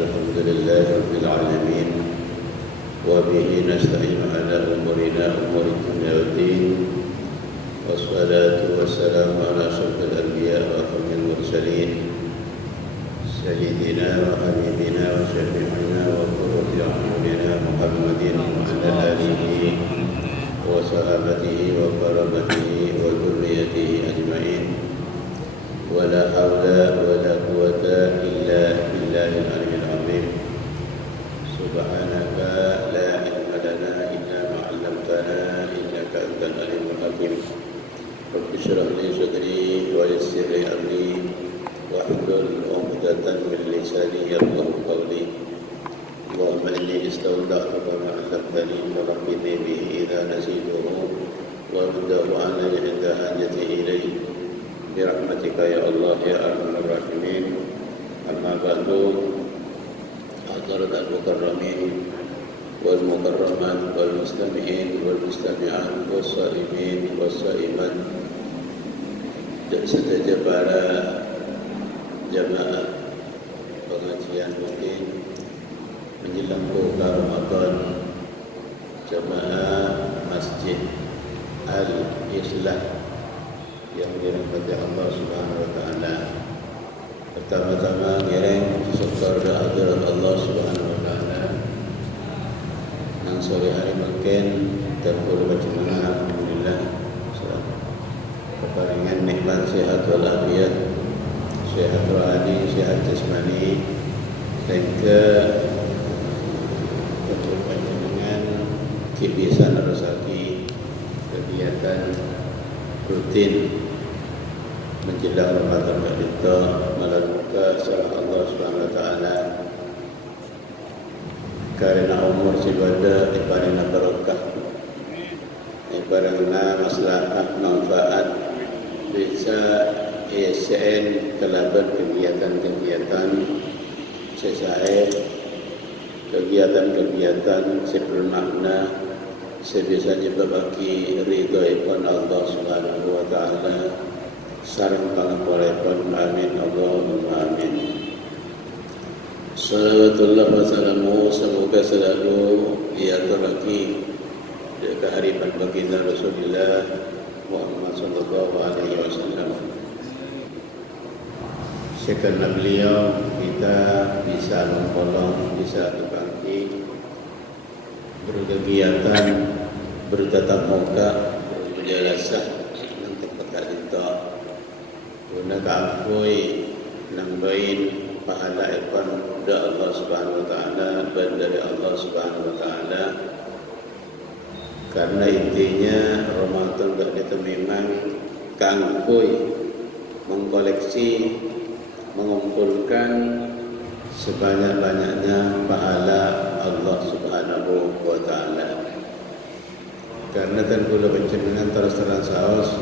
الحمد لله رب العالمين وبه نستعين على أمورنا أمور الدنيا والدين والصلاة والسلام على أشرف الأنبياء وأكرم المرسلين سيدنا وحبيبنا وشفيعنا وقرة أعيننا محمد وعلى آله وصحابته وقرابته وذريته أجمعين ولا حول ولا قوة إلا بالله العلي العظيم سبحانك لا علم لنا إلا ما علمتنا إنك أنت العليم الحكيم رب اشرح لي صدري ويسر لي أمري واحلل عقدة من لساني يفقهوا قولي اللهم إني استودعتك ما علمتني فربني به إذا نسيته ورده علي عند حاجتي إليه برحمتك يا الله يا أرحم الراحمين أما بعد حضرة المكرمين والمكرمات والمستمعين والمستمعات والصائمين والصائمات serta para jamaah pengajian rutin menjelang bulan Ramadan jamaah Masjid Al-Islah yang dirahmati Allah Subhanahu wa taala. Pertama-tama ngiring syukur dan hadirat Allah Subhanahu wa taala. Nang sore hari mungkin terpuluh berjemaah alhamdulillah. Keparingan nikmat sehat wal afiat, sehat rohani, sehat jasmani, sehingga dengan kebiasaan rezeki kegiatan rutin menjelang Ramadan kita malam buka salah Allah Subhanahu wa taala karena umur ibadah karena barokah karena maslahah manfaat bisa ESN kelaban kegiatan-kegiatan sesuai kegiatan-kegiatan bermakna sebisanya berbagi ridha ikon Allah Subhanahu wa taala sareng pangapunten amin Allahumma amin. Salawatullah wa salamu semoga selalu diaturaki di kehariban baginda Rasulullah Muhammad sallallahu alaihi wasallam. Karena beliau kita bisa menolong, bisa berbagi, berkegiatan, bertatap muka, berjelasan nanti pekat itu guna kampui nambahin pahala ikon dari Allah Subhanahu wa taala dan dari Allah Subhanahu wa taala. Karena intinya Ramadan itu memang kampui mengkoleksi, mengumpulkan sebanyak-banyaknya pahala Allah Subhanahu wa taala. Karena kan kula panjenengan terus terang saos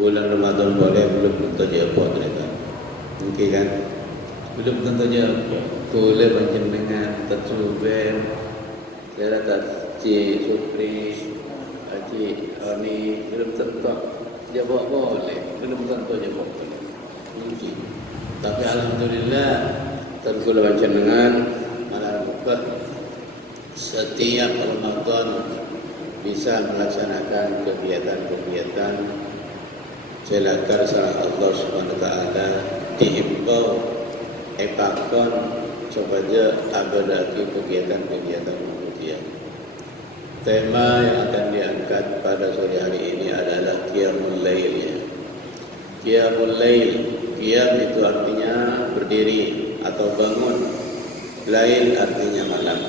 bulan Ramadan boleh belum tentu jawab ternyata. Mungkin kan belum tentu jawab. Kula panjenengan tercuben saya Ci Supri Haji Ani belum tentu jawab boleh, belum tentu jawab boleh. Mungkin. Tapi alhamdulillah tergolong panjenengan malam buka setiap Ramadan bisa melaksanakan kegiatan-kegiatan celakar salah Allah Subhanahu wa taala dihimbau epakon supaya abadaki kegiatan-kegiatan kemudian. Tema yang akan diangkat pada sore hari ini adalah Qiyamul Lail. Qiyamul Lail, qiyam itu artinya berdiri atau bangun. Lail artinya malam.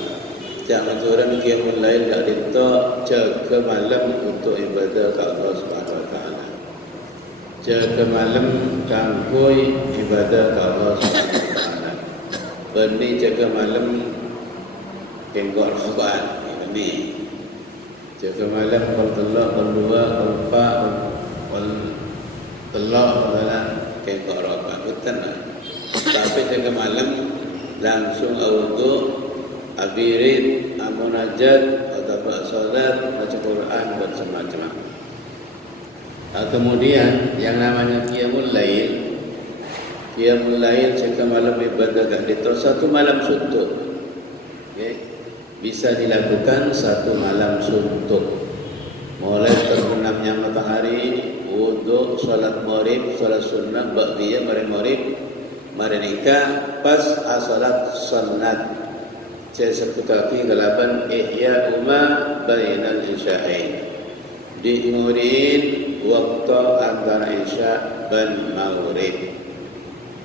Jangan turun qiyamul lail dak dinto jaga malam untuk ibadah kepada Allah Subhanahu wa taala. Jaga malam kangkui ibadah kepada Allah Subhanahu wa taala. Beni jaga malam kenggok Al-Quran ini. Jaga malam kalau telak, kalau dua, kalau empat, kalau telak, kalau kenggok Al-Quran betul. Tapi jaga malam langsung audu abirin, munajat, atau salat, baca Quran, buat semacam. Kemudian yang namanya Qiyamul Lail Qiyamul Lail jika malam ibadah gak dito satu malam suntuk. Okay. Bisa dilakukan satu malam suntuk. Mulai terbenamnya matahari, wudu, salat maghrib, salat sunnah, ba'diyah, mari maghrib, mari nikah, pas salat sunnat. Saya sebut lagi galaban ihya bainal isya'ain. Dimurid waktu antara isya dan maghrib.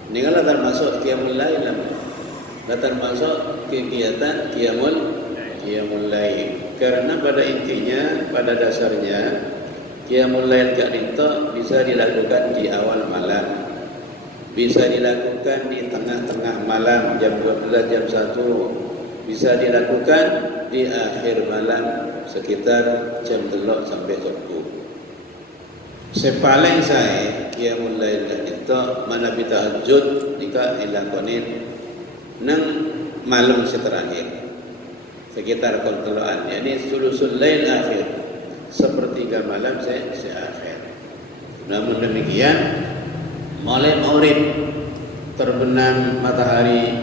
Ini kalau termasuk qiyamul lail, tidak termasuk kegiatan qiyamul lail. Karena pada intinya, pada dasarnya qiyamul lail gak dinto bisa dilakukan di awal malam, bisa dilakukan di tengah-tengah malam jam 12 jam 1, bisa dilakukan di akhir malam sekitar jam 3 sampai jam 2. Sepaling saya qiyamul lail itu mana tahajud nika ilakonin nang malam seterakhir sekitar kontrolan, yakni sulusul lail akhir, sepertiga malam saya akhir. Namun demikian mulai maghrib terbenam matahari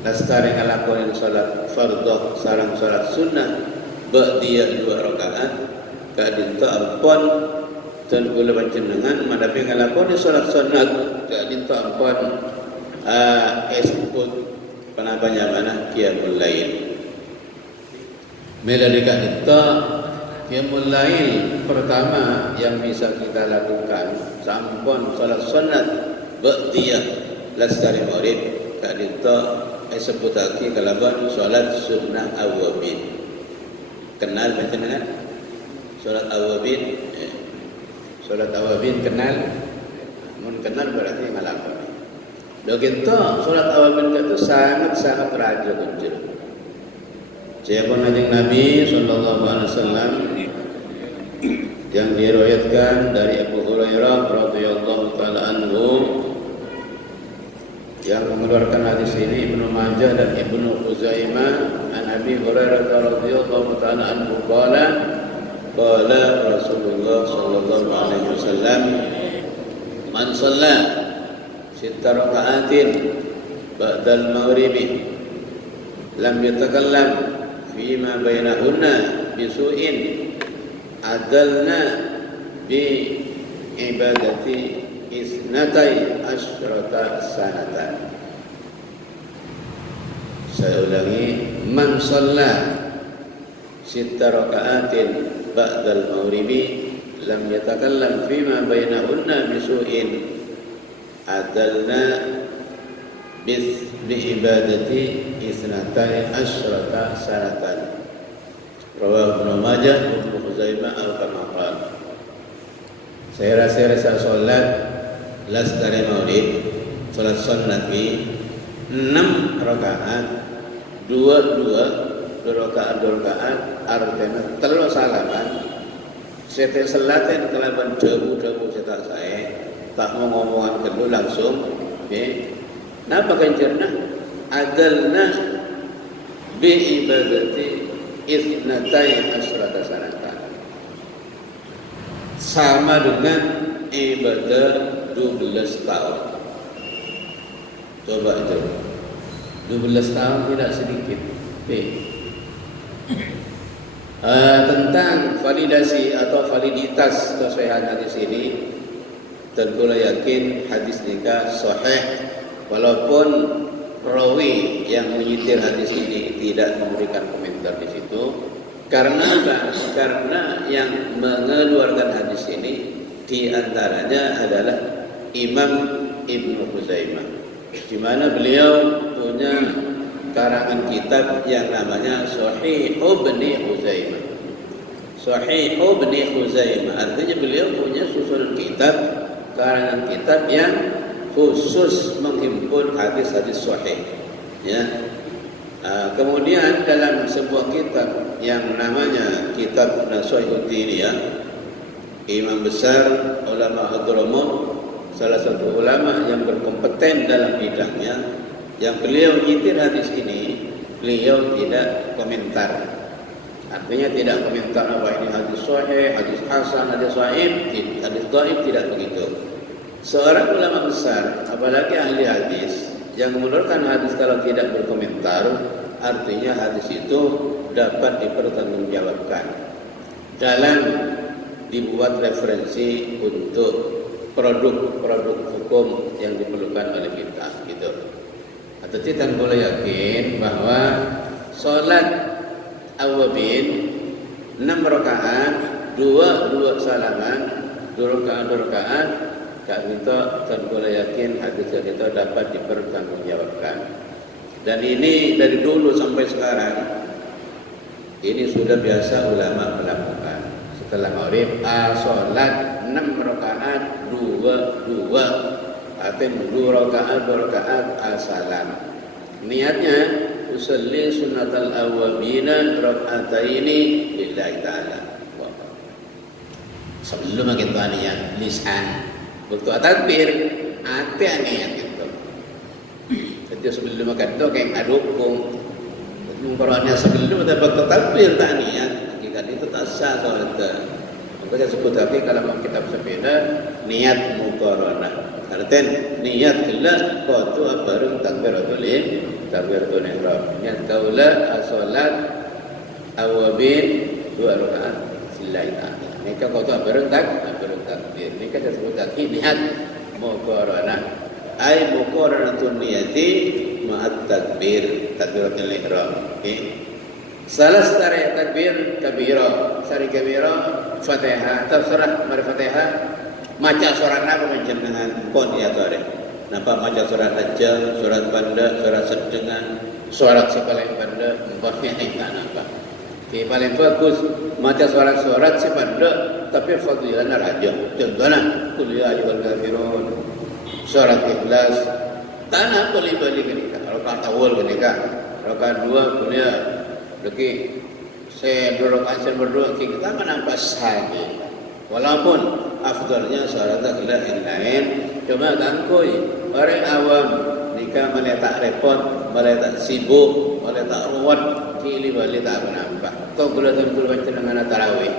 lestari ngalakonin salat fardhu sareng salat sunnah ba'diyah 2 rakaat kadinta ampun dan kula panjenengan madapi ngalakoni salat sunat gak dinto ampun esebut penapanya mana qiyamul lail. Mela dekat dinto qiyamul lail pertama yang bisa kita lakukan sampun salat sunat ba'diyah lastari maghrib gak dinto esebut lagi kalaban salat sunnah awabin. Kenal panjenengan salat awabin? Salat awabin kenal? Mun kenal berarti ngalakoni. Begitu salat awabin itu sangat raja kuncir. Siapa Nabi sallallahu alaihi wasallam yang diriwayatkan dari Abu Hurairah radhiyallahu taala anhu yang mengeluarkan hadis ini Ibnu Majah dan Ibnu Khuzaimah an Abi Hurairah radhiyallahu taala anhu qala Rasulullah sallallahu alaihi wasallam man shalla sitta raka'atin ba'dal maghribi lam yatakallam fima bainahunna bisu'in adalna bi ibadati isnatai asyrata sanatan. Saya ulangi, man shalla sitta raka'atin ba'dal maghribi lam yatakallam fima bainahunna bisu'in adalna bi ibadati isnatai asyrata sanatan. Rawahu Ibnu Majah wa Ibnu Khuzaimah al-kama qala. Saya rasa salat lastari maghrib salat sunnat bi 6 rakaat 2 rakaat artinya telu salaman sete selaten kelaban debu cetak saya tak mau ngomongan kedua langsung napa kancerna adalna bi ibadati isnatai asrata sanatan sama dengan ibadah 12 tahun. Coba itu 12 tahun tidak sedikit. Tentang validasi atau validitas kesahihan hadis ini, tentu yakin hadis nikah sahih walaupun perawi yang menyitir hadis ini tidak memberikan komentar di situ. Karena apa? Karena yang mengeluarkan hadis ini di antaranya adalah Imam Ibnu Khuzaimah, di mana beliau punya karangan kitab yang namanya Sahih Ibnu Khuzaimah. Sahih Ibnu Khuzaimah artinya beliau punya susunan kitab, karangan kitab yang khusus menghimpun hadis-hadis sahih. Ya. Kemudian dalam sebuah kitab yang namanya Kitab Nashaihuddin, ya, imam besar ulama Hadramut, salah satu ulama yang berkompeten dalam bidangnya, yang beliau nyitir hadis ini, beliau tidak komentar. Artinya tidak komentar apa ini hadis sahih, hadis hasan, hadis dhaif, hadis dhaif, tidak begitu. Seorang ulama besar, apalagi ahli hadis, yang mengeluarkan hadis kalau tidak berkomentar, artinya hadis itu dapat dipertanggungjawabkan dalam dibuat referensi untuk produk-produk hukum yang diperlukan oleh kita, gitu. Atau kita boleh yakin bahwa sholat awabin 6 rakaat, 2 salaman, 2 rakaat, kita boleh yakin hadis kita dapat dipertanggungjawabkan. Dan ini dari dulu sampai sekarang ini sudah biasa ulama melakukan. Setelah maghrib, sholat 6 rakaat, 2 artinya 2 rakaat, salam. Niatnya usolli sunnatal awwabina rak'ataini lillahi ta'ala. Sebelum kita niat lisan, waktu takbir ada niat itu. Jadi sebelum makan itu kayak adukung. Mengkorbannya sebelum ada waktu takbir tak niat, kita itu tak sah solat. Maka saya sebut lagi kalau kitab sepeda niat muqaranah. Artinya niat jelas waktu baru takbiratul ihram. Niat kaula salat awabin 2 rakaat lillahi ta'ala. Nika kau baru takbir. Nika saya sebut lagi niat muqaranah. Ai muqaranatun niyati ma'at takbiratul ihram. Salah sari takbir kabira, sari kabira Fatihah, terserah mari Fatihah. Maca surat apa menjenengan kon ya tore. Napa maca surat aja, surat banda, surat sedengan, surat si paling banda, mbahnya ingkang apa. Ki paling bagus maca surat-surat si banda tapi fadilana raja. Contohnya qul ya ayyuhal kafirun, surat Ikhlas. Tanah boleh kenika, kalau kata awal kenika, rakaat 2 punya lagi saya rakaat saya berdua kita menampak saja. Walaupun afdalnya syarat adalah yang lain, cuma kangkui orang awam nikah meletak repot, meletak sibuk, meletak ruwet, kili balik tak nampak. Kau belajar baca dengan tarawih,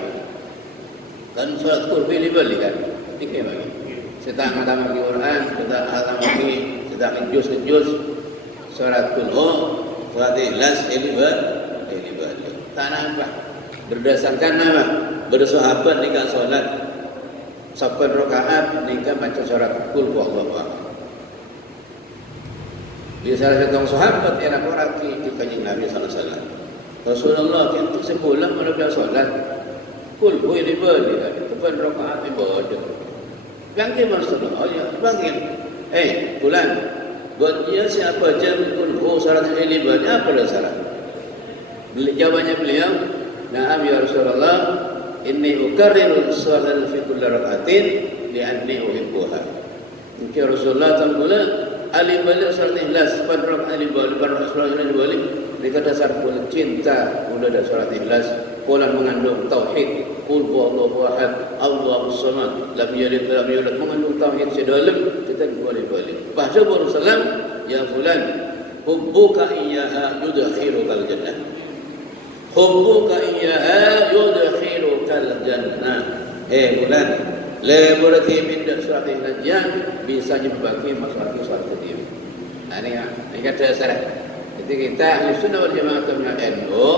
kan sholat kurbi balik kan, dikit lagi. Kita ngatam lagi Quran, kita ngatam lagi, kita juz, sholat kulhu, sholat Ikhlas, ini balik. Tak nampak. Berdasarkan nama bersahabat nikah solat 10 rakaat nikah baca surat Qul huwallahu ahad. Di salah satu sahabat yang laporkan di kanjeng Nabi sallallahu alaihi wasallam. Rasulullah itu sebulan melakukan solat Qul huwallahu 10 rakaat ibadah. Yang ke Rasulullah ya bagi bulan buat dia siapa aja Qul huwallahu syarat ibadah apa syarat? Jawabannya beliau, "Na'am ya Rasulullah, inni ukarriru shalah fi kulli rak'atin li'anni uhibbuha." Mungkin Rasulullah tambula alif balik surat Ikhlas, pada alif balik surat balik dekat dasar pula cinta, mula dasar surat Ikhlas, pula mengandung tauhid, qul huwallahu ahad, Allahus samad, lam yalid wa lam yulad, mengandung tauhid sedalam kita boleh balik. Bahasa Rasulullah, ya fulan, hubbuka iyyaha yudkhilukal jannah. Hubbuka iyyaha yudkhilukal jannah. Bulan berarti minda surat Ikhlas bisa dibagi masuk surat kedua. Ini kata dasar. Jadi kita ahli sunnah wal jamaah dengan NU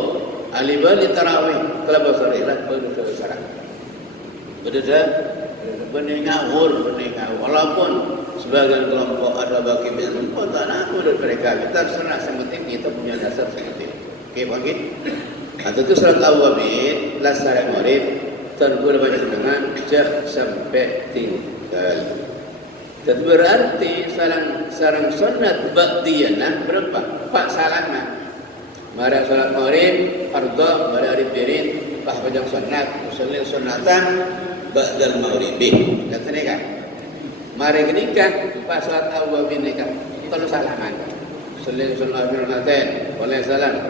ahli bali tarawih kalau bahasa Ikhlas baru syarat. Berbeda ngawur. Walaupun sebagian kelompok ada bagi kelompok tanah dari mereka kita serah sementing kita punya dasar seperti. Oke, bagi. Atau itu surat awabin lasar maghrib tergol baca dengan jah sampai tinggal. Jadi berarti sarang sunat ba'diyana berapa? 4 salamah. Mari salat maghrib fardhu mari arif dirin bah bajang sunat usulil sunatan ba'dal maghribi. Kata nikah. Mari kenikah pas salat awabin nikah. Kalau salaman. Usulil sunatan oleh salam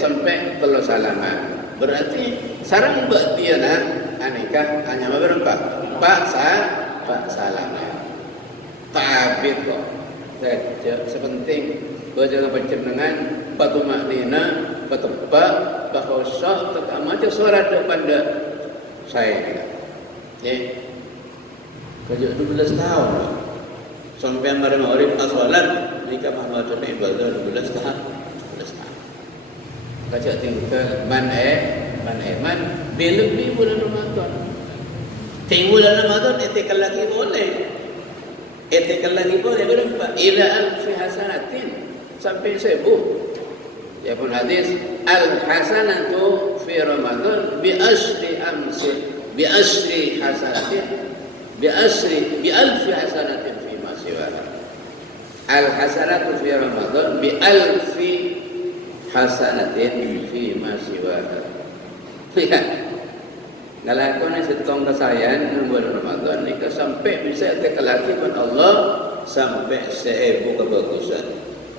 sampai kalau salaman. Berarti sarang ba'diyana nikah hanya berapa? 4 salamah. Tabit kok. Sepenting baca dengan batu maknina, batu ba, bahasa tetap macam surat pada saya. Kerja 12 tahun. Sampai mari maghrib asalat nikah Muhammad ibadah 12 tahun. 12 tahun. Kerja tinggal man lebih bulan Ramadan. Tinggal bulan Ramadan etikal lagi boleh. Etikal lagi boleh berapa? Ila alfi hasanatin sampai 1000. Ya pun hadis al hasanatu fi Ramadan bi asri hasanatin bi alfi hasanatin fi ma siwaha. Al hasanatu fi Ramadan bi alfi hasanatin fi ma siwaha. Ya. Ngalakon setong kesayan nang bulan Ramadan ni sampai bisa tekalaki pun Allah sampai 1000 kebagusan.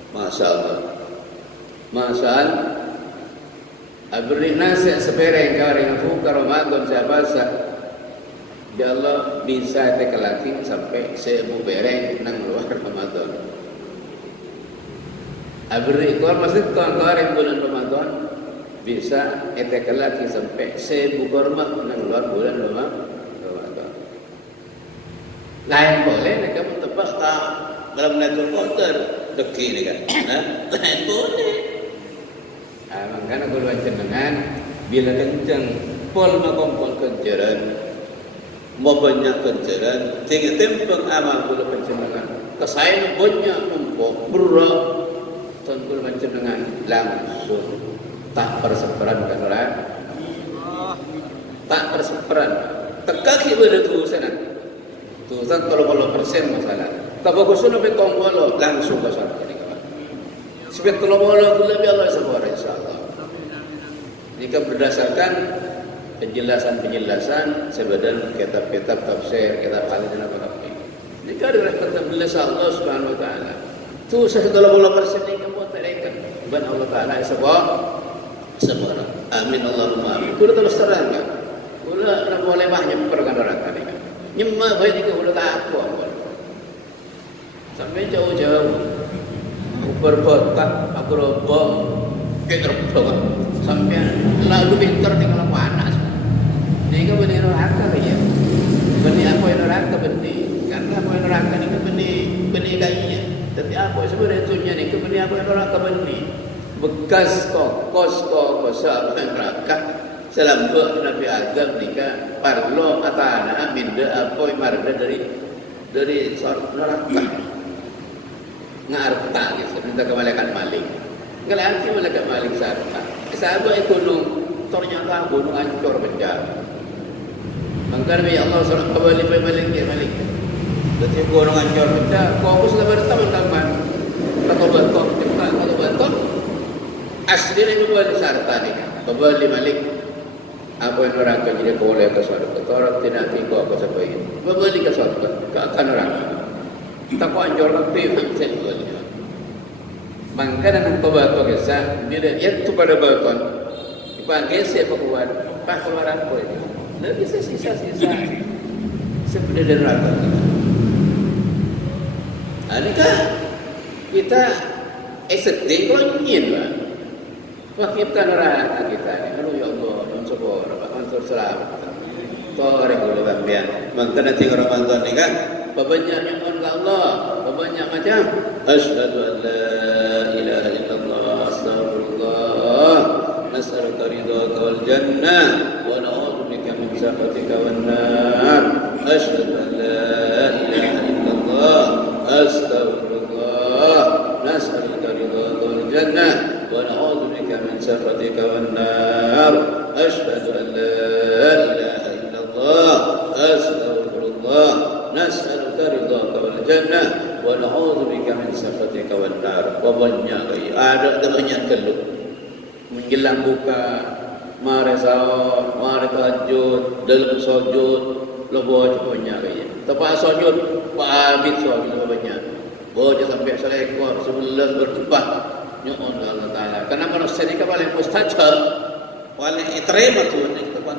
Masyaallah. Masal abri nasi sepereng kau buka Ramadan siapa sah ya Allah bisa tekalaki sampai 1000 bereng nang luar Ramadan. Abri kau masih kau bulan Ramadan bisa tekalaki sampai 1000 korma nang luar bulan Ramadan. Lain boleh mereka tebak tak dalam Lailatul Qadar deki ni kan. Lain boleh. Makanya kalau jenengan bila kencang pol makompol kenceran mau banyak kenceran tinggal tempeng amal kalau kencengan kesayangan banyak numpuk berat dan kalau kencengan langsung tak perseperan kan orang tak perseperan tekaki bertusan tusan 30% masalah tak bagusnya lebih kongkolo langsung ke sana. Sebab kalau Allah lebih Allah SWT insyaAllah. Jika berdasarkan penjelasan sebadan kitab-kitab tafsir, kitab hadis dan apa-apa. Jika ada rahmat Allah Subhanahu Wa Taala, tu kalau Allah bersedih kamu teraikan, ban Allah Taala sebab amin Allahumma amin. Kulo terus terang kan. Kulo nak boleh mah nyemper kan orang tadi kan. Nyemma bae dikau kulo tak apa. Sampai jauh-jauh. Berbotak aku robok keterbang sampai lalu pintar dengan panas. Ini kan benih neraka ya. Benih apa yang neraka benih? Karena apa yang neraka ini kan benih kaya. Tapi apa sebenarnya itunya ni? Benih apa yang neraka benih? Bekas kos apa yang neraka. Selambut Nabi Adam ni kan parlo atana minda apa yang marda dari neraka. Ngarta gitu, minta kemalaikat maling. Ngelaki malaikat maling sarta. Sahabat itu ternyata gunung hancur bencana. Maka Nabi Allah SWT kembali maling. Jadi gunung hancur bencana. Kau sudah berteman kawan. Kau batok. Asli ini kembali sarta ni. Kembali maling. Apa yang orang akan jadi kau oleh ke surga. Orang tidak tinggal apa sampai ini. Kembali ke surga. Keakan orang. Tak kau anjur lebih macam tu. Maka dengan tobato kisah bila itu pada baton dipanggil siapa kuat pak keluar apa ini lebih sisa sebenarnya dari neraka. Adakah kita sedih konyin lah. Wakifkan neraka kita ni. Aduh ya Allah, mencoba mansur selamat. Torek boleh bagian. Maka nanti Ramadan ni kan banyak nyumun ke Allah, banyak macam asyhadu an la ilaha illallah astaghfirullah nas'aluka ridhaka wal jannah wa na'udzu bika min sakhatika wan nar asyhadu an la ilaha illallah astaghfirullah nas'aluka ridhaka wal jannah wa na'udzu bika min sakhatika wan nar asyhadu an la ilaha illallah astaghfirullah nas'aluka ridhaka wal jannah wa na'udzu bika min sakhatika wan nar. Banyak ada banyak keluh menjelang buka mari sahur mari tahajud dalam sujud lebih banyak gaya tepat sujud habis sujud banyak boleh sampai selekor 11 bertebak nyuhun Allah Taala karena manusia ini paling mustajab paling terima tu tepat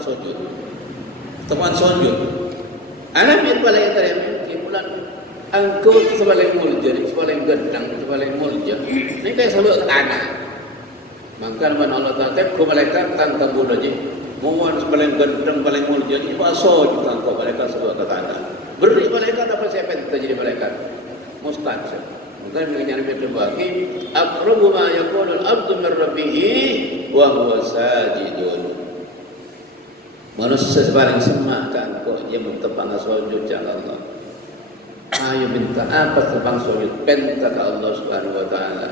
sujud anak biar paling terima bulan engkau sebagai mulja, sebagai gendang, sebagai mulja. Ini kayak selalu ke tanah. Maka Allah Taala ku malaikat tentang bulan je. Mohon paling ganteng, paling mulia ini pasal juga kau malaikat sebuah kata. Beri malaikat apa siapa yang jadi malaikat? Mustahil. Mungkin mengenai itu bagi aqrabu ma yakunu al-abdu min rabbih wa huwa sajidun. Manusia paling semak kau dia bertepang sujud kepada Allah. Ayo minta apa tepang sujud penta ke Allah Subhanahu wa taala.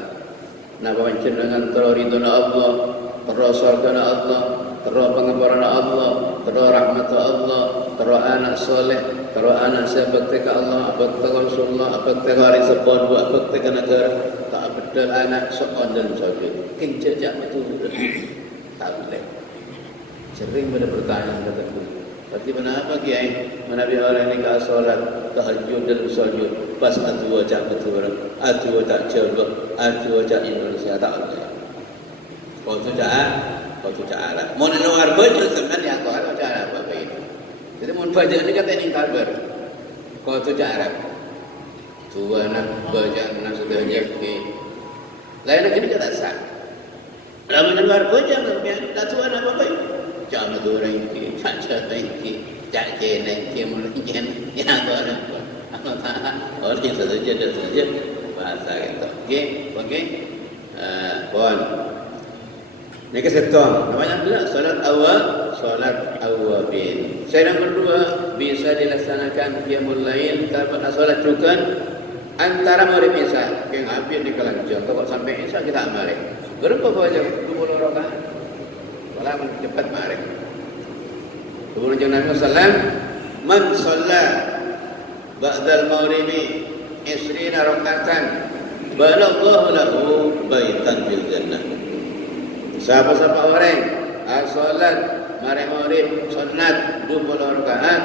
Napa pancen dengan ridho Allah, terus surga Allah, terus pengamparan Allah, terus rahmat Allah, terus anak soleh, terus anak sahabat ke Allah, bakti ke Rasulullah, bakti ke hari sepon, bakti ke negara, tak bedal anak soal dan sujud. Kinjak betul tak boleh. Sering pada bertanya kataku, tapi kenapa kiai menabi orang ini ke solat, tahajud dan sujud, pas atu wajah betul, atu wajah jauh, atu wajah Indonesia tak ada. Kau tu cakap, mau luar baju sebenarnya kau ada cara apa ini? Jadi mau baju ini kata ini kabar, kau tu cakap, tua nak baju nak sudah jadi, lain lagi ni kata sah. Lama luar baju sebenarnya, tak tua nak apa ini? Jangan tu orang ini, cacat ini, cacat ini, mungkin yang kau ada apa tak? Orang yang saja bahasa kita. Okey, bon. Ini kesetong, namanya adalah salat awwabin. Syarat kedua bisa dilaksanakan qiyamul lail tanpa salat juga antara maghrib isya. Yang habis di kelanjang kalau sampai isya kita maghrib. Berapa baca 20 rakaat. Wala cepat maghrib. Kemudian Nabi sallam man shalla ba'dal maghribi 20 rakaatan banallahu lahu baitan fil jannah. Siapa-siapa orang salat maghrib sunat 20 rakaat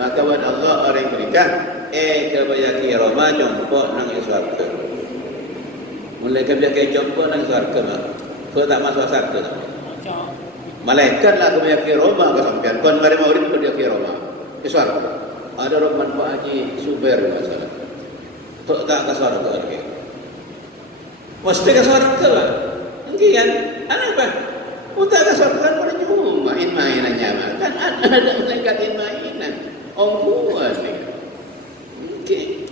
maka buat Allah orang berikan kebayaki Roma jompo nang surga. Mulai kebayaki jompo nang surga. Kau tak masuk surga. Malaikat lah kebayaki Roma ke sampean. Kon maghrib kebayaki Roma. Surga. Ada Roman Pak Haji Suber masalah. Tok tak ke surga lagi. Mesti ke surga lah. Kan? Apa? Utak kesorkan percuma main-mainan nyaman. Kan ada malaikat mainan. Buat ni. Okey.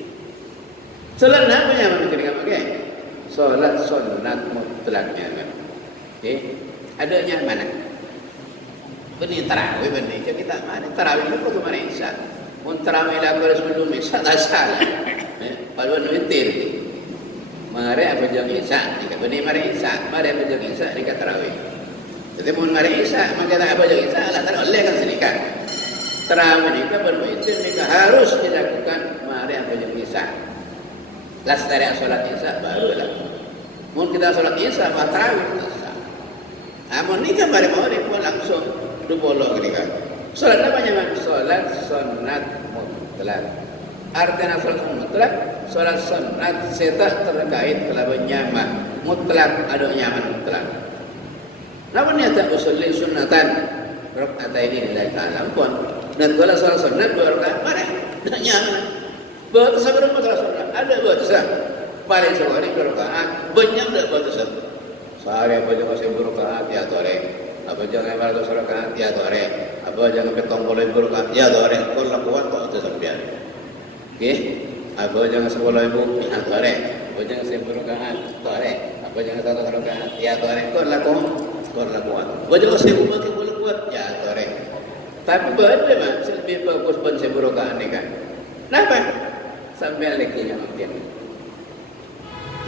Salat apa yang mana kita pakai? Salat sunat mutlaknya kan. Okey. Adanya mana? Benih tarawih benih. Kita mana tarawih itu tu mana isya. Mun tarawih lah kalau sebelum isya tak salah. Paduan witir. Mari apa jang isya, jika benih mari isya, mari apa jang isya jika tarawih. Jadi mun mari isya, maka tak apa jang isya, Allah tak boleh kan sedikit. Tarawih ini berwitir, jika harus dilakukan mari apa jang isya. Las dari solat isya barulah. Mun kita solat isya, maka tarawih isya. Amun ni kan mari pun langsung dupolo ketika. Solat apa yang solat sunat mutlak. Artinya solat mutlak, solat sunat setah terkait kelaban nyaman mutlak, ada nyaman mutlak. Namun niatnya usulin sunatan rakaat ini lillahi ta'ala pun. Dan kalau solat sunat 2 rakaat mana? Tak nyaman. Buat sebelum solat sunat ada buat sah. Paling sekali 2 rakaat banyak tak buat sah. Sehari apa jangan 1000 rakaat ya tore. Apa jangan 500 rakaat ya tore. Apa jangan petong boleh rakaat ya tore. Kalau kuat tak sampean. Okey, apa jangan 10,000 ya tore, apa jangan 1000 rakaat tore, apa jangan 1 rakaat ya tore, kau lakukan, apa jangan 1000 makin boleh buat ya tore. Tapi berbeda mas, lebih bagus pun 1000 rakaat ni kan. Kenapa? Sampai lagi yang makin,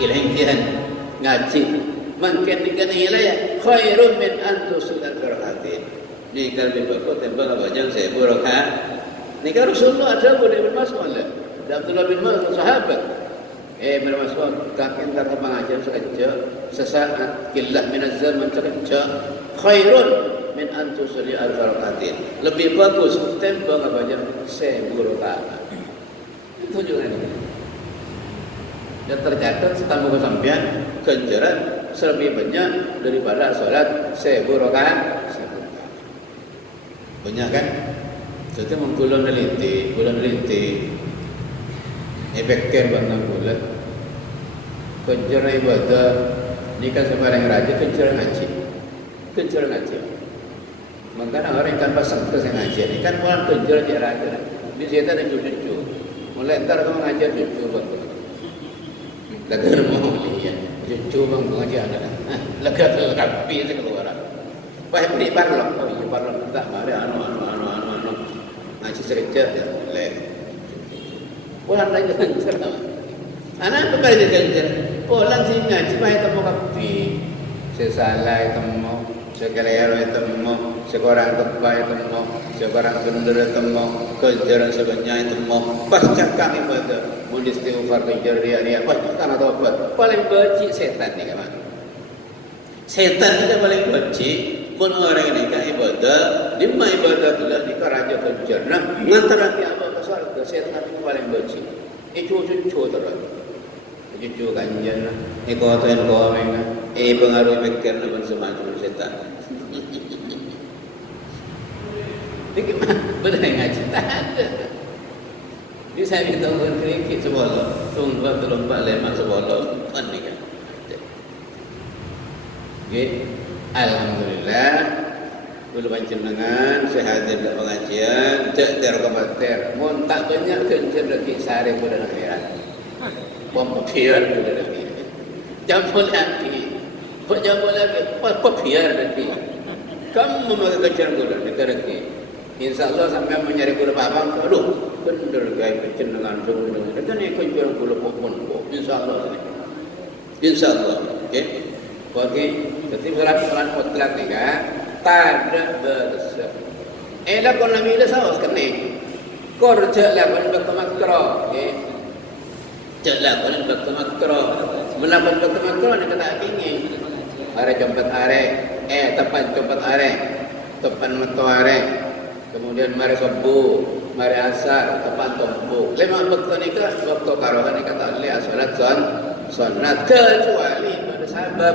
kian ngaji, makin dikenal ya, khairun min antusulat rakaatin. Ni kalau lebih bagus tembak apa jangan 1000 rakaat. Ni kan Rasulullah ada boleh bermasuk lah. Abdullah bin Mas'ud sahabat. Bin Mas'ud kaki antara pengajian saja sesaat killah min az-zaman saja khairun min an tusalli al-rakaatin. Lebih bagus tembang apa aja 1000 rakaat. Itu juga ini. Dan tercatat setambah kesampian ganjaran lebih banyak daripada salat 1000 rakaat. Banyak kan? Jadi menggulan neliti efeknya bantang bulat kejar ibadah ni kan sembarang raja kejar ngaji Makanya orang kan pasang ke saya ngaji ni kan orang kerja je raja. Di situ ada cucu. Mulai ntar kamu ngajar cucu buat. Lagar mau lihat cucu bang ngaji anak. Lagar kapi itu keluar. Wah beri parlok. Oh iya parlok tak mari anu. Ngaji serja le. Pulang lagi ngajar. Anak apa lagi ngajar? Pulang sih ngaji baik temu kapi. Sesalah temu, sekelero temu, sekorang tepai temu, sekorang bener temu, kejaran sebanyak temu. Pas cakap ibadah, mau istighfar kejar dia, pas cakap atau apa? Paling benci setan ni kawan. Setan ni paling benci. Pun orang ini kan ibadah, lima ibadah pula ni karaja kejar. Nah, ngantara dia apa besar ke setan ni paling benci. Itu cucu terus. Cucu kanjan lah. Kau tu yang kau menga. Pengaruh pikir nak semacam setan. Bagaimana? Benar ngaji tak ada. Jadi saya minta orang kerikit sebolok. Tunggu terlompat lemak sebolok. Kan ni kan. Okay. Alhamdulillah. Bulu panjenengan saya hadir dalam pengajian. Cek terkomater. Mun tak banyak kencen lagi sehari bulan akhirat. Pembiar sudah lagi. Jangan lagi. Kok jangan lagi? Pembiar lagi. Kamu memakai kejar gula negara lagi. InsyaAllah sampai mencari gula babang. Aduh, benar gaya kejar dengan sungguh. Itu ni kejar gula pun. InsyaAllah. InsyaAllah. Okay. Okey. Jadi berapa mutlak ni kan? Tak ada bersa. Ela kau nak bila sahaja kene. Kerja lah kau nak makro. Okay. Jalan kalau nak makro, melakukan makro ni kata tinggi. Are jumpat are, tepan jumpat are, tepan metu are. Kemudian mari subuh, mari asar, tepan tumpu. Lima waktu ni kan waktu karohan ni kata lihat solat sunat kecuali bersabab.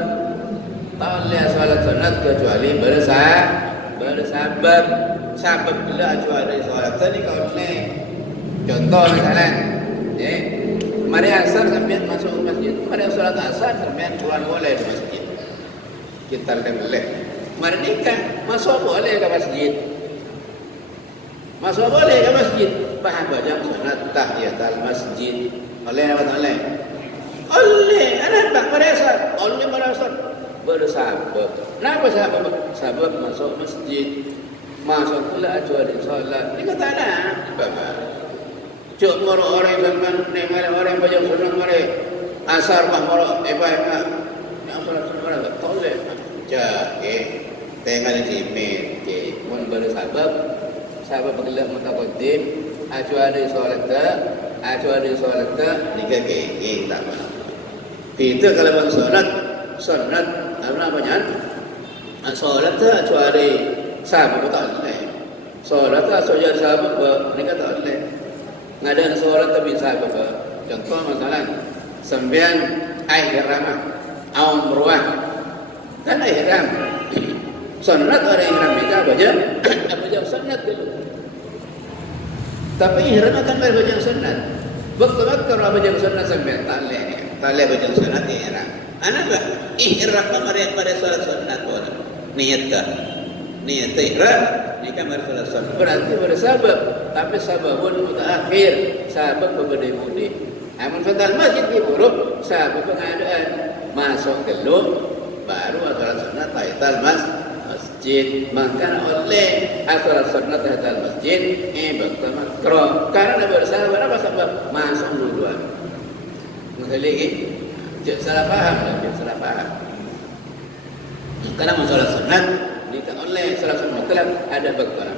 Tak lihat solat sunat kecuali bersabab. Sabab bila kecuali solat ni kau ni. Contoh misalnya, mari asar sampai masuk ke masjid. Mari solat asar sampai keluar boleh di masjid. Kita boleh. Mari nikah masuk boleh ke masjid. Masuk boleh ke masjid. Faham baca sunat tahiyatul masjid. Oleh apa oleh? Oleh. Anak tak mari asar. Oleh mari asar. Bersabab. Kenapa sabab? Sabab masuk masjid. Masuk pula acuan solat. Ini kata anak. Bapak. Cuk moro orang zaman ni mari orang baca sunat mari asar bah moro baik yang solat sunat tak boleh ja tengah di min mun bersabab bergerak mutaqaddim acuan solat nikah ke tak apa kita kalau bang sunat apa namanya solat tu acuan sabab tak boleh solat tu acuan sabab nikah tak boleh. Ngadain solat tapi saya apa? Contoh masalah sembilan ihram, umrah, kan ihram. Sunat orang ihram nikah baca sunat dulu. Tapi ihram akan baca sunat. Waktu kalau baca sunat sembilan tak leh baca sunat ihram. Anak apa? Ihram pada solat sunat boleh. Niat ihram nikah mari solat sunat. Berarti bersabab. Tapi sababun mutaakhir, sabab pembedai-mudi. Amun solat masjid di buruk, sabab pengadaan masuk dulu baru solat sunat tahiyatul masjid. Maka oleh solat sunat tahiyatul masjid bakal makruh. Karena bersabab apa sebab masuk duluan. Mengalih jangan salah faham. Karena solat sunat nikah oleh solat sunat mutlak ada bakal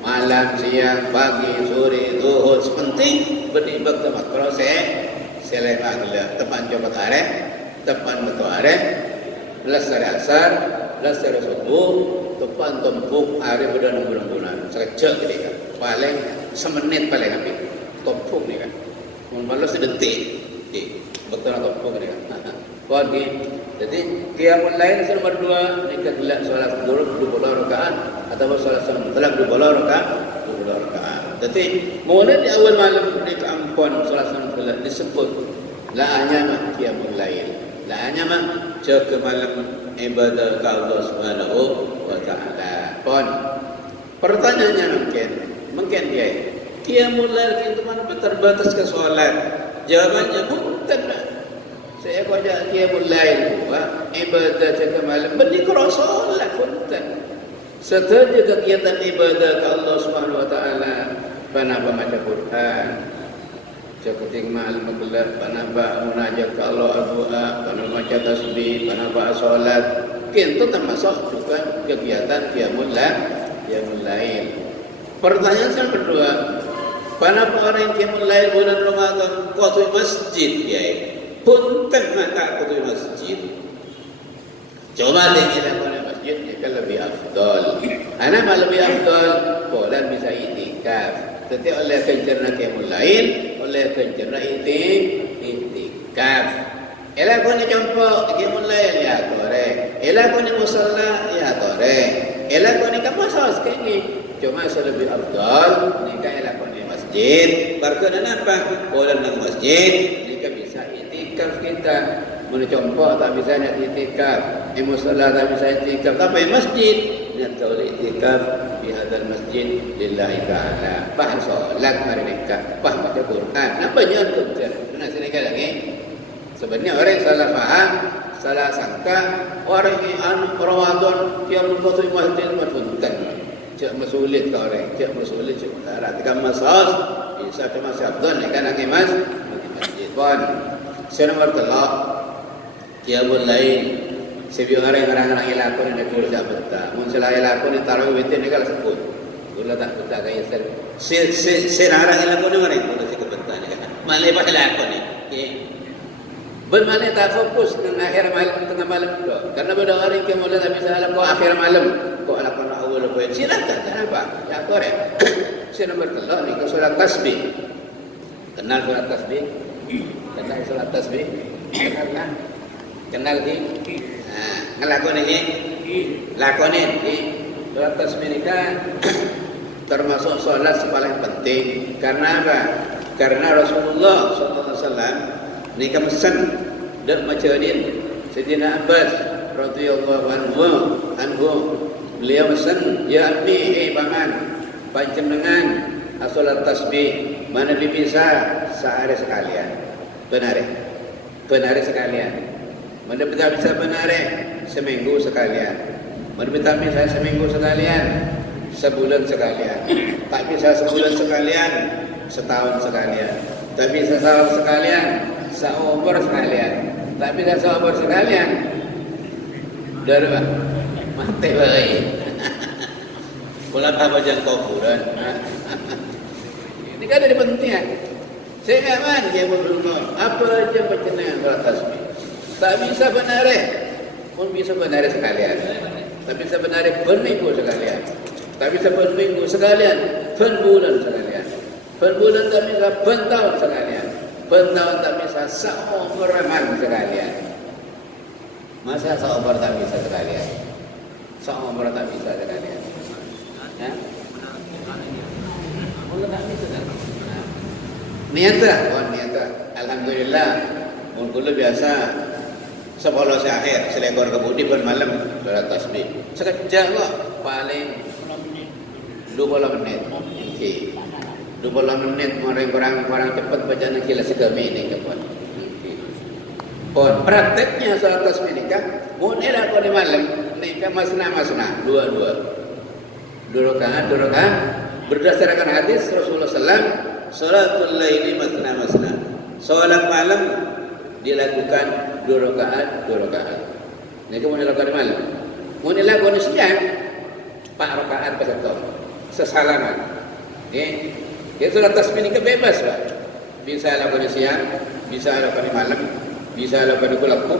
malam, siang, pagi, sore, zuhur sepenting beribadah makro selemak gila tepan coba are, tepan betul are, belas hari asar, belas hari subuh, tepan tumpuk are bulan-bulan sekejap gitu kan, paling semenit paling habis tumpuk ni kan, membalas sedetik, betul tumpuk ni kan, pagi. Jadi qiyamul lail nomor 2 nikah gelak solat zuhur 20 rakaat atau solat sunat mutlak 20 rakaat. Jadi mulai di awal malam di ampun solat sunat mutlak disebut la hanya qiyamul lail. La hanya jaga malam ibadah ke Allah Subhanahu wa taala. Pon. Pertanyaannya mungkin dia mulai itu mana terbatas ke solat. Jawabannya bukan. Saya baca dia mulai ibadah jaga malam berdikar solat bukan. Setiap kegiatan ibadah ke Allah Subhanahu Wa Taala, panapa baca Quran, ketika malam bergelar, panapa munajat ke Allah doa, panapa baca tasbih, panapa solat. Itu termasuk juga kegiatan qiyamul lail. Pertanyaan yang kedua, panapa orang yang qiyamul lail bulan Ramadan qatu masjid punten maka qatu masjid. Coba dengan masjid ini lebih afdal. Anak lebih afdal, boleh bisa itikaf. Tetapi oleh kencerna qiyamul lail, oleh kencerna itikaf. Ela koni jompo qiyamul lail ya tore. Ela koni musalla ya tore. Ela koni kamasas kini. Cuma lebih afdal nikah ela koni masjid. Berkenan apa? Boleh nak masjid, nikah bisa itikaf kita. Mun jompo tak bisa nak itikaf. Musalla tak bisa itikaf. Tapi masjid niat kau itikaf di hadzal masjid lillahi ta'ala. Bah solat mari nikah, bah baca Quran. Apa nyan kerja? Nak nikah lagi? Sebenarnya orang yang salah faham, salah sangka orang yang Ramadan dia membuat masjid punten. Cak mesulit kau orang, cak mesulit cak mutara. Jika masas, bisa cuma sabdan kan lagi masjid pun. Saya nomor telak, qiyamul lail. Sebiar orang ilakon ini dulu tak betul. Muncul ilakon ini taruh itu ni kalau sebut, dulu tak betul kaya ser orang ilakon ini orang dulu sebut betul ni kan. Malah ilakon ni. Bermalah tak fokus dengan akhir malam tengah malam tu. Karena pada hari yang mulai tak bisa alam kau akhir malam, kau alakon awal kau silakan kenapa? Ya korek. Saya nombor telak ni kau solat tasbih. Kenal solat tasbih? Kenal solat tasbih? Kenal kan? Kenal ni? Ngelakon ini? Lakonin ni. Solat tasbih ni kan termasuk solat paling penting. Karena apa? Karena Rasulullah SAW ni kemesan dak macam ni Sayyidina Abbas radhiyallahu anhu beliau pesan ya abi paman panjenengan salat tasbih mana bisa sehari sekalian benar sekalian mana bisa benar seminggu sekalian mana bisa seminggu sekalian sebulan sekalian tak bisa sebulan sekalian setahun sekalian tak bisa setahun sekalian seumur sekalian, tapi tak seumur sekalian, dari apa? Mati baik. Bulan apa jangan kuburan? Ini kan ada pentingnya. Saya kawan dia belum apa aja berkenaan solat tasbih. Tak bisa benar, pun bisa benar sekalian. Tak bisa benar berminggu sekalian. Tak bisa berminggu sekalian, berbulan sekalian. Berbulan tak bisa bertahun sekalian. Bertahun tak bisa seumur sekalian. Masa seumur tak bisa sekalian? Seumur tak bisa sekalian. Ya? Niatlah, niatlah. Alhamdulillah, mungkin biasa 10 akhir selekor kebudi pun malam solat tasbih. Sekejap kok, paling 20 menit. Okay. 20 menit orang cepat baca nakilah segami ini kapan. Pon prakteknya solat tasbih nikah, mulai dah kau di malam nikah masna dua rakaat berdasarkan hadis Rasulullah SAW, salatul laili masna. Solat malam dilakukan 2 rakaat. Ini kemudian dilakukan di malam. Kemudian dilakukan siang 4 rakaat peserta sesalaman. Ya solat tasbih ni bebas lah. Bisa lakukan di siang, bisa lakukan di malam, bisa lakukan di kulakku,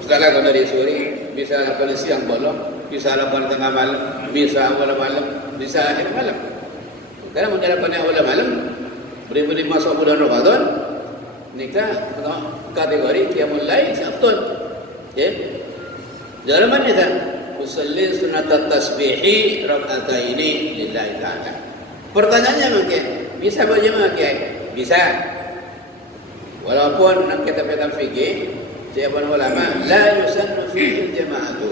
bisa lakukan dari sore, bisa lakukan di siang bolong, bisa lakukan di tengah malam, bisa awal malam, bisa akhir malam. Karena menjalankan awal malam, beri masuk bulan Ramadan, nikah kategori qiyamul lail sabtun. Ya. Jalan ni tak? Usalli sunat tasbihi raka'ataini lillahi ta'ala. Pertanyaannya mungkin bisa berjemaah kiai? Bisa. Walaupun kita fikir, siapa ulama la yusannu fihi jamaah tu.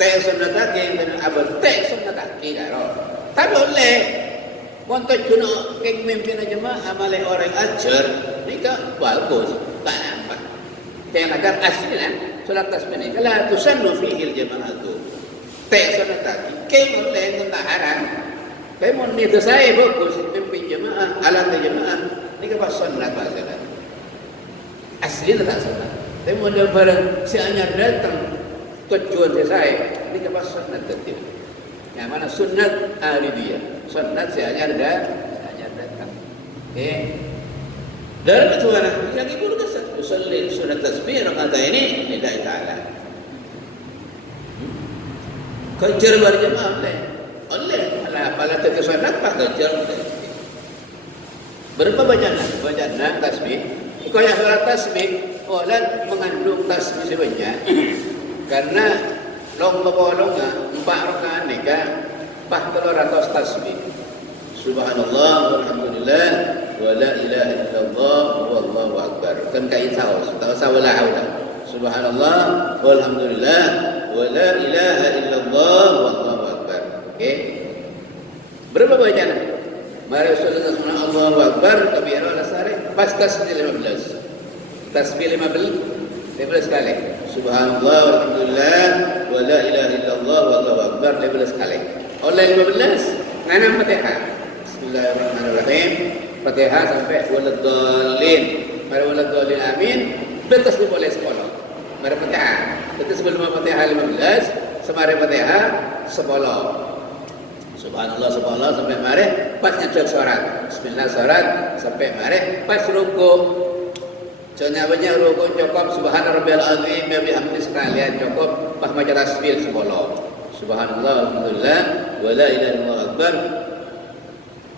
Tek sunat kaki dan abang tek sunat kaki karo. Tak boleh. Montok cuna keng mimpin jemaah amalai orang ajar nika bagus. Tak nampak. Kayak agar aslinya solat tasbih ni kalau tusannu fihi al-jamaah tu. Tek sunat kaki keng boleh tak haram. Tapi mun ni saya bagus mimpin jemaah, alat jemaah nika pas sunat pasalan. Aslinya tak sunat. Tapi mun dia barang si anyar datang tujuan saya ini kepas sunat tertib. Yang mana sunat aridiyah, sunat seanyar datang. Dari mana? Yang ibu kasat usolli sunat tasbih rakaat ini lillahi taala. Kejar berjemaah oleh ala tertib sunat pas kejar. Berapa bacaan tasbih? Kalau yang solat tasbih, orang mengandung tasbih sebanyak. Karena long bolonga 4 rakaat nikah bah 300 tasbih. Subhanallah walhamdulillah wa la ilaha illallah wallahu akbar. Kan kait tahu la haula. Subhanallah walhamdulillah wa la ilaha illallah wallahu akbar. Okey. Berapa bacaan? Mari Rasulullah Allahu akbar kabira la sare pas tasbih 15. Tasbih 15 kali. Subhanallah walhamdulillah wa la ilaha illallah wallahu akbar 15 kali. Oleh 15 ngana Fatihah. Bismillahirrahmanirrahim. Fatihah sampai waladhdallin. Mari waladhdallin amin. Betul boleh sekolah. Mari Fatihah. Betul sebelum Fatihah 15, semari Fatihah 10. Subhanallah sampai mari pas nyajak surat. Bismillah surat sampai mari pas rukuk. Contohnya banyak rukun cukup subhana rabbiyal azim wa bihamdi sekalian cukup pas maca tasbih 10. Subhanallah alhamdulillah wa la ilaha illallah akbar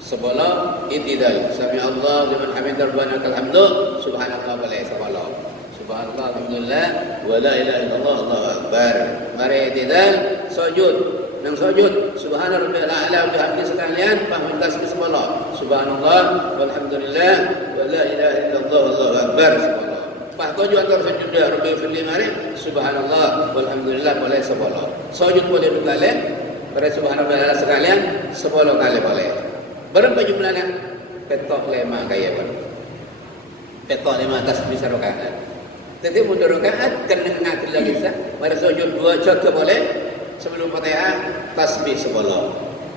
10 itidal. Sami Allah liman hamidah rabbana lakal hamdu subhanallah boleh 10. Subhanallah alhamdulillah wa la ilaha illallah Allahu akbar. Mari itidal sujud. Nang sujud subhana rabbiyal a'la wa bihamdi sekalian pas maca tasbih 10. Subhanallah walhamdulillah wa la ilaha illallah Allahu akbar 10. Pas tujuh antar sujud dia Rabbi firli mari subhanallah walhamdulillah boleh 10. Sujud boleh 2 kali, pada subhanallah sekalian 10 kali boleh. Berapa jumlahnya? Petok 5 kaya pun. Petok 5 tasbih rakaat. Jadi mundur rakaat kena ngatur lagi sah. Pada sujud 2 cukup boleh. Sebelum Fatihah tasbih 10.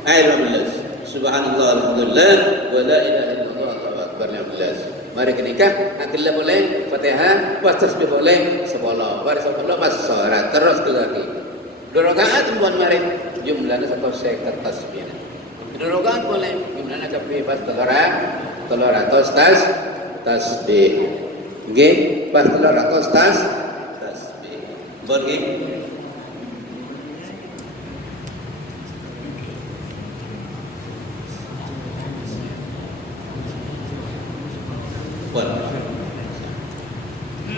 Ayat 15. Subhanallah alhamdulillah wa la ilaha illallah Allahu akbar 15. Mari kenikah akillah boleh Fatihah pas tasbih boleh 10. Baris 10 pas surat terus ke lagi. 2 rakaat pun mari jumlahnya 1 second tasbih. 2 rakaat boleh jumlahnya kapi pas 300 tasbih. Nggih, pas 300 tasbih. Boleh.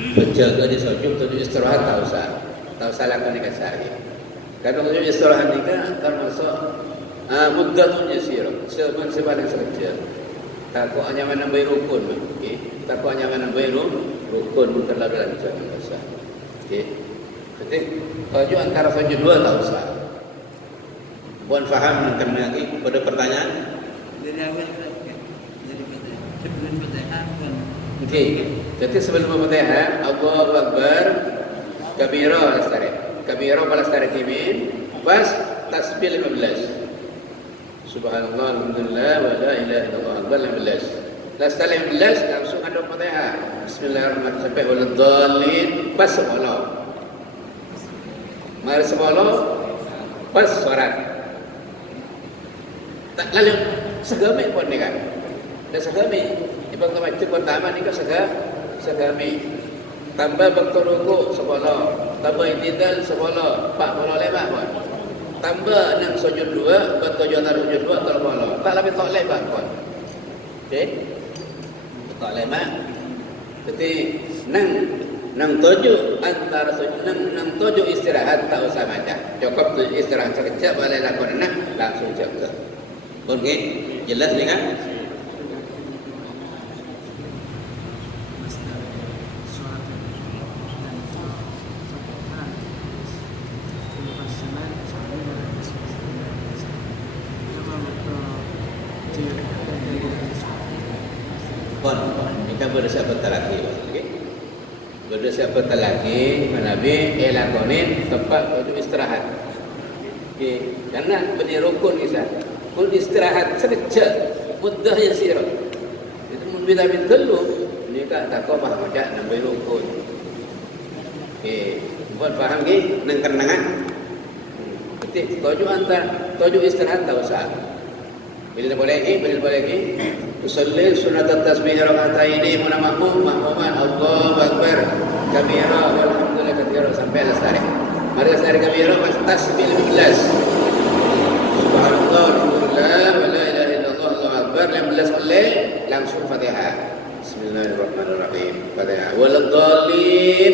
Penjaga di sujud tujuh istirahat tak usah lakukan ikat sehari. Karena tujuh istirahat ni kan termasuk muddatun yasirah, sepaling saja. Takut hanya menambah rukun, takut hanya menambah rukun bukanlah dalam jalan besar. Jadi tujuh antara sujud 2 tak usah. Puan faham akan lagi pada pertanyaan? Dari awal sebelum Fatihah pun. Okey. Jadi sebelum Fatihah, Allahu Akbar kabira lestari. Kabira lestari kimin, pas tasbih 15. Subhanallah alhamdulillah wa la ilaha illallah akbar 15. Lestari 15 langsung ada Fatihah. Bismillahirrahmanirrahim sampai waladhdallin pas 10. Mari 10 pas surat. Tak lalu segami pun ni kan. Dan segami ibang macam pertama ni kan segami. Tambah waktu rukuk 10, tambah i'tidal 10, 45 pun. Tambah nang sujud 2, betul antara sujud 2 30. Tak lebih tak lebar pun. Okey. Tak lebar. Jadi nang tujuh antara sujud nang tujuh istirahat tak usah baca. Cukup istirahat sekejap boleh lakukan langsung jaga. Okey, jelas ni kan? Kon, ini kan berdasar betul lagi, okay? Berdasar betul lagi, Nabi elakonin tempat untuk istirahat. Okay. Karena beri rukun kisah, pun istirahat sekejap, mudah yang sirap. Itu membina-bina dulu, ini kan tak kau faham macam nampai rukun. Okay, buat faham ke? Nang-kenangan. Ketik tujuh istirahat tak usah. Bila boleh lagi. Usalli sunat tasbih rakataini mana makmuman Allahu akbar kabira walhamdulillah katsira sampai lestari. Mari lestari kabira pas tasbih 15. Subhanallah walhamdulillah wa la ilaha illallah Allahu akbar 15 kali langsung Fatihah. Bismillahirrahmanirrahim. Fatihah. Waladhdallin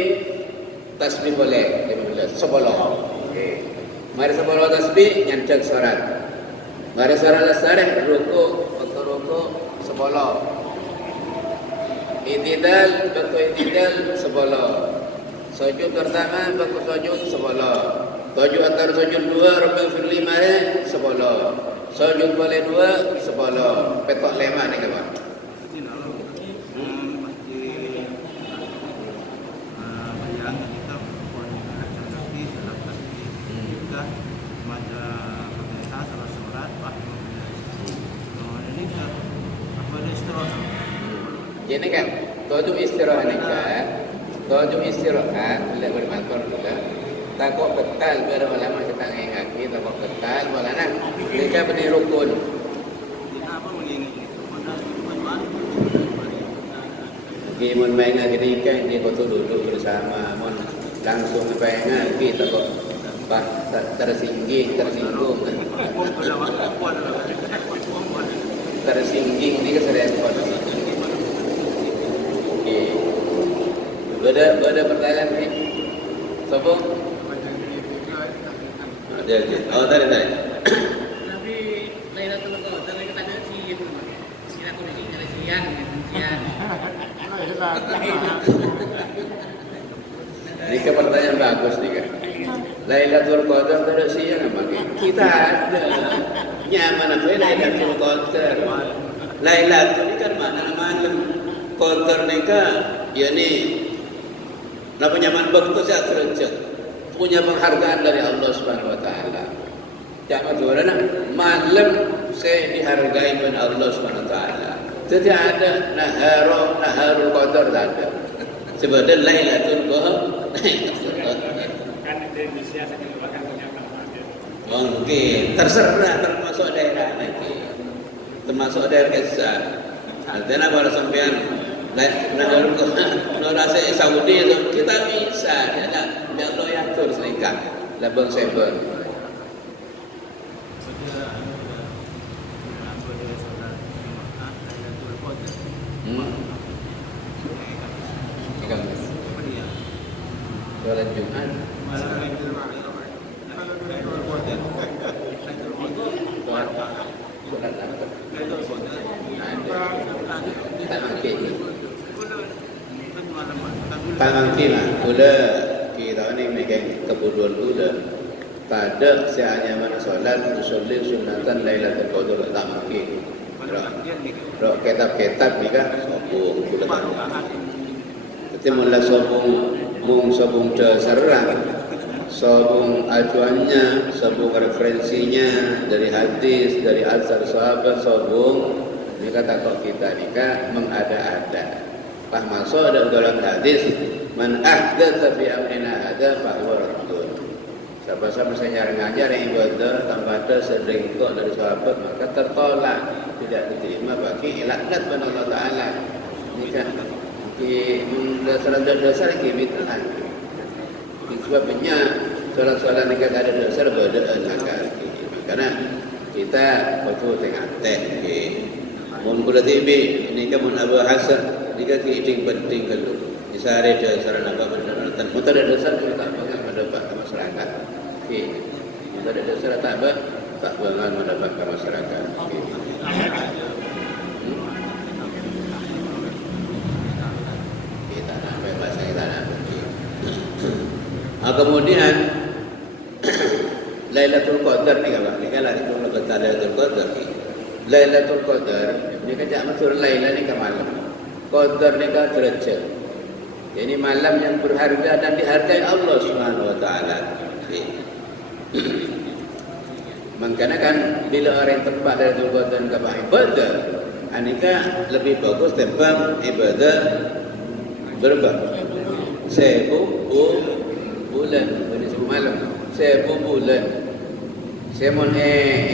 tasbih boleh 15 sebelum. Okey. Mari sebelum tasbih nyandak surat. Mari surat lestari ruku sebelah. I'tidal sebelah. Sujud pertama baku sujud sebelah. Sujud antara sujud dua Rabbil firli mare sebelah. Sujud boleh dua sebelah. Petok lema ni kawan. Jadi kan, tujuh istirahat ni kan, bila bermakar juga, takut betal pada ulama kita ngengaki, takut betal, bolehlah. Mereka beri rukun. Mun main ngaki kan, dia kotor duduk bersama, mun langsung main ngaki, takut tersinggung. Tersingging ni kesalahan pada. Ada pertanyaan ni. Siapa? Ada. Oh, tadi. Tapi Lailatul Qadar kita ada siang. Kira aku ni ada siang. Ini ke pertanyaan bagus ni kan. Lailatul Qadar ada siang apa? Kita ada. Nyaman apa Lailatul Qadar? Lailatul ni kan mana malam. Qadar ni kan, ya ni. Nak punya manfaat itu saya terjun, punya penghargaan dari Allah Subhanahu Wa Taala. Jangan tuan malam saya dihargai oleh Allah Subhanahu Wa Taala. Tidak ada naharul qadar tak ada. Sebenarnya Lailatul Qadar. Kan di Indonesia saya merupakan punya penghargaan. Mungkin terserah termasuk daerah nanti, termasuk daerah kesal. Artinya kalau sampean nak rasa Saudi kita bisa ya Allah yang terus lengkap labang seber solat Jumat Tangan kina, kula kita ni megang kebutuhan kula. Pada seanya mana solat usulin sunatan Lailatul Qadar tak mungkin. Rok kitab-kitab ni kan sobong kula tahu. Tapi mula sobong serang, sobong acuannya, sobong referensinya dari hadis, dari asar sahabat, sobong ni kata kok kita ni kan mengada-ada. Pas masuk ada dalam hadis man ahdatsa fi amrina hadza fa huwa raddun. Siapa-siapa saya ngajar yang ibadah tanpa ada seringkok dari sahabat maka tertolak, tidak diterima bagi laknat pada Allah Taala. Ini kan di dasar-dasar kimitan. Sebabnya solat-solat ni ada dasar bedaan karena kita betul tengah teh. Mun kula tibi ini kan mun Abu Hasan jika tidak penting kalau disare dasar apa benar dan mutar dasar kita tak banyak mendapat ke masyarakat. Okey. Mutar dasar tak banyak mendapat ke masyarakat. Okey. Kita nak bahasa kita nak. Kemudian Lailatul Qadar ni apa? Ni kalau kita nak kata Lailatul Qadar ni. Lailatul Qadar ni kan jangan surah Laila ni ke malam. Qadar nikah derajat. Ini malam yang berharga dan dihargai Allah Subhanahu wa taala. Makanya kan bila orang tempat dari Qadar ke ibadah, anika lebih bagus timbang ibadah berapa? 1000 bulan, ini 10 malam. 1000 bulan. Saya mau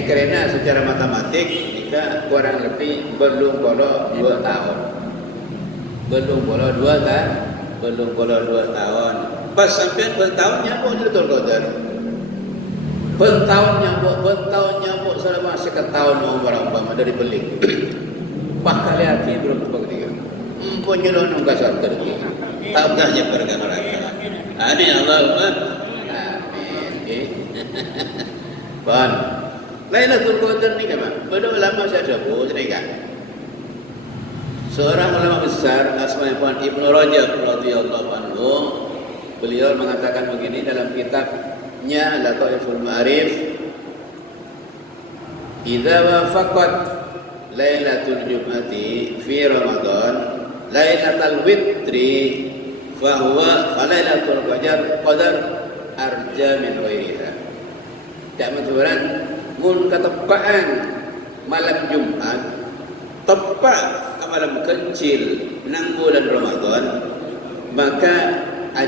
kerana secara matematik kita kurang lebih belum kalau 2 tahun. Belum kalau 2 tahun. Belum kalau 2 tahun. Pas sampai bertahun nyambuk Lailatul Qadar. Bertahun nyambuk selama seketahun umpama dari belik. Pak kali hati belum begitu. Punya lonong kasar terus. Tabahnya berkah mereka. Amin Allahumma. Amin. Ban. Lailatul Qadar ni kan? Pada ulama saya sebut ni kan. Seorang ulama besar asma'nya Ibnu Rajab radhiyallahu anhu, beliau mengatakan begini dalam kitabnya Lataiful Ma'arif, "Idza wafaqat Lailatul Jum'ati fi Ramadan, Lailatul Witri fa huwa Lailatul Qadar arja min ghairiha." Kemudian mun ketepaan malam Jumat tepat ke malam kecil nang bulan Ramadan, maka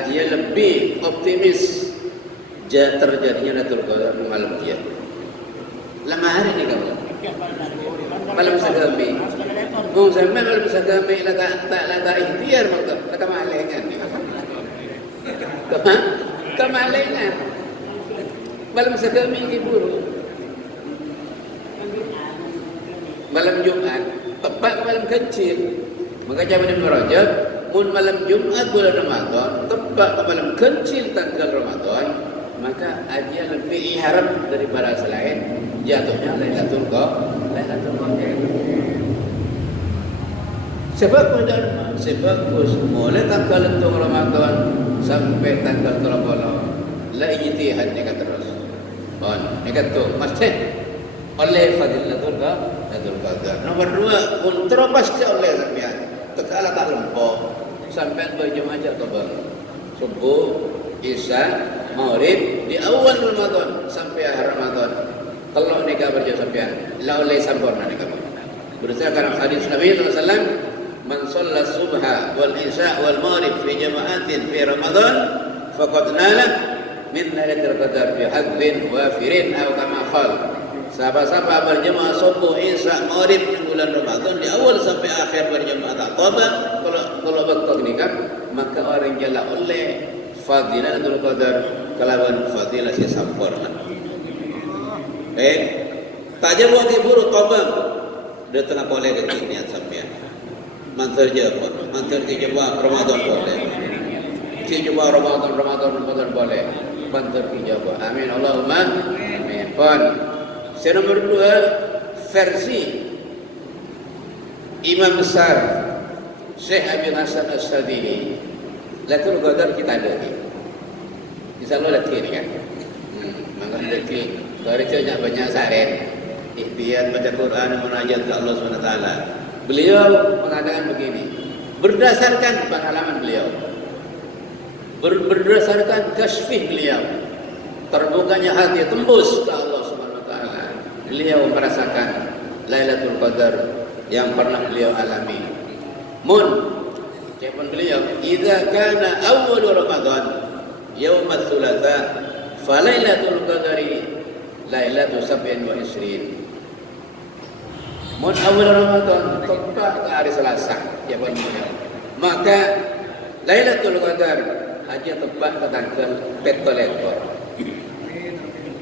dia lebih optimis terjadinya Lailatul Qadar malam dia. Lama hari ni kamu. Malam sagami. Oh, sampai malam sagami tak ikhtiar makna kemalengan. Kemalengan. Malam sagami iburu. Malam Jumat tepat malam kecil. Maka zaman Ibnu Rajab, mun malam Jumat bulan Ramadan tepat malam kecil tanggal Ramadan, maka dia lebih harap daripada selain jatuhnya Lailatul Qadar. Sebab pada mulai tanggal entung Ramadan sampai tanggal 30 la ijtihad ni terus. Bon, ni tu mesti oleh fadilatul Qadar. Nomor 2, pun terlepas oleh sampean. Tekala tak lempok sampai berjemaah aja kabar. Subuh, Isya, Maghrib di awal Ramadan sampai akhir Ramadan. Kalau nikah berjamaah sampean, la oleh sempurna nikah. Berdasarkan hadis Nabi sallallahu alaihi wasallam, "Man shalla subha wal isya wal maghrib fi jama'atin fi Ramadan faqad nala min lailatul qadar bi hadbin wafirin aw kama qala." Siapa-siapa berjemaah subuh, isya, maghrib di bulan Ramadan di awal sampai akhir berjemaah tak qada, kalau waktu nikah, maka orang jala oleh fadilatul qadar kelawan fadilah si sempurna. Tak je buat iburu qabam dia tengah boleh kekinian sampean. Mantar je apa? Mantar je coba Ramadan boleh. Si coba Ramadan boleh. Mantar je apa? Amin Allahumma amin. Pon. Nomor 2, versi Imam besar Syekh Abil Hasan As-Sadili. Lailatul Qadar kita ada ni. Insya-Allah lagi ni kan. Maka lagi banyak saren. Ikhtiar baca Quran, munajat ke Allah SWT. Beliau mengatakan begini, berdasarkan pengalaman beliau, berdasarkan kasfih beliau, terbukanya hati tembus ke Allah SWT, beliau merasakan Lailatul Qadar yang pernah beliau alami. Ucapan beliau, "Idza kana awwal Ramadan yaum ats-tsulatsa fa Lailatul Qadari Lailatul 27." Awal Ramadan tepat ke hari Selasa, ya beliau. Maka Lailatul Qadar hanya tepat ke tanggal 17.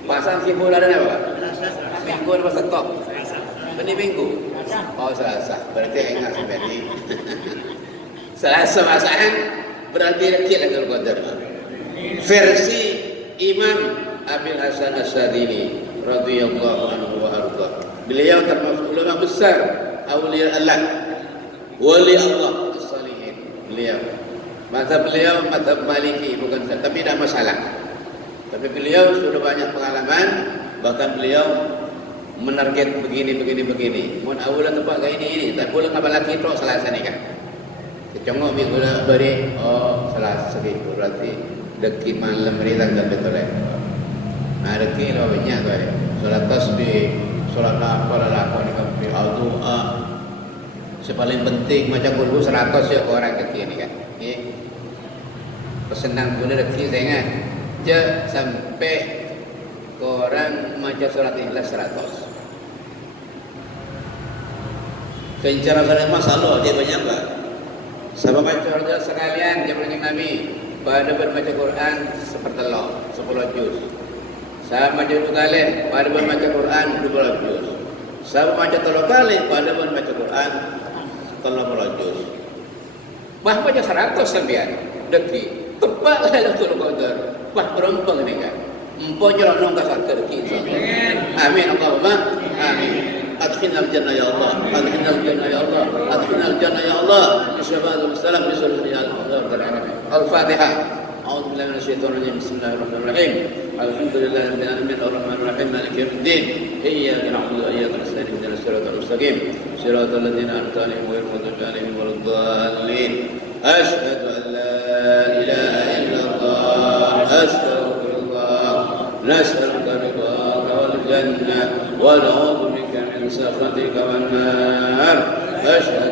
Pasang simbol ada apa? Minggu apa setok? Ini minggu. Oh Selasa. Berarti ingat sampai ini. Selasa masaan berarti kecil Lailatul Qadar. Versi Imam Abil Hasan As-Sadili radhiyallahu anhu wa arda. Beliau termasuk ulama besar auliya Allah, wali Allah as-salihin. Mazhab beliau mazhab Maliki bukan saya, tapi tidak masalah. Tapi beliau sudah banyak pengalaman, bahkan beliau menarget begini. Mun awalan tempat kayak ini tak boleh ngabal lagi tok Selasa ni kan. Kecongok bi gula beri. Oh, salah seribu berarti deki malam ni tanggal betul eh. Nah, deki lo banyak tu eh. Solat tasbih, solat apa lah ni kapi doa. Sepaling penting macam gulu 100 ya orang deki ni kan. Ni pesenang gula deki saya ingat. Je sampai orang macam solat ikhlas 100. Kencara salat masalah dia banyak tak? Sahabat baca sekalian jawapan Nabi pada berbaca Quran sepertelah 10 juz. Sahabat baca 2 kali pada berbaca Quran 12 juz. Sahabat baca 3 kali pada berbaca Quran 30 juz. Bah baca 100 sampean deki tepat Lailatul Qadar. Bah berompong ni kan. Empo jelonong ka sak deki insyaallah. Amin Allahumma amin. Adkhilna al-jannah ya Allah, adkhilna al-jannah ya Allah, adkhilna al-jannah ya Allah. Bismillahirrahmanirrahim. Bismillahirrahmanirrahim. Bismillahirrahmanirrahim. Al-Fatihah. A'udzu billahi minasyaitonir rajim. Bismillahirrahmanirrahim. Alhamdulillahirabbil alamin arrahmanir rahim maliki yaumiddin. Iyyaka na'budu wa iyyaka nasta'in ihdinas siratal mustaqim. Siratal ladzina an'amta 'alaihim ghairil maghdubi 'alaihim waladdallin. Asyhadu an la ilaha illallah. Astaghfirullah. Nas'aluka ridhaka wal jannah wa na'udzu bika من سخطك والنار أشهد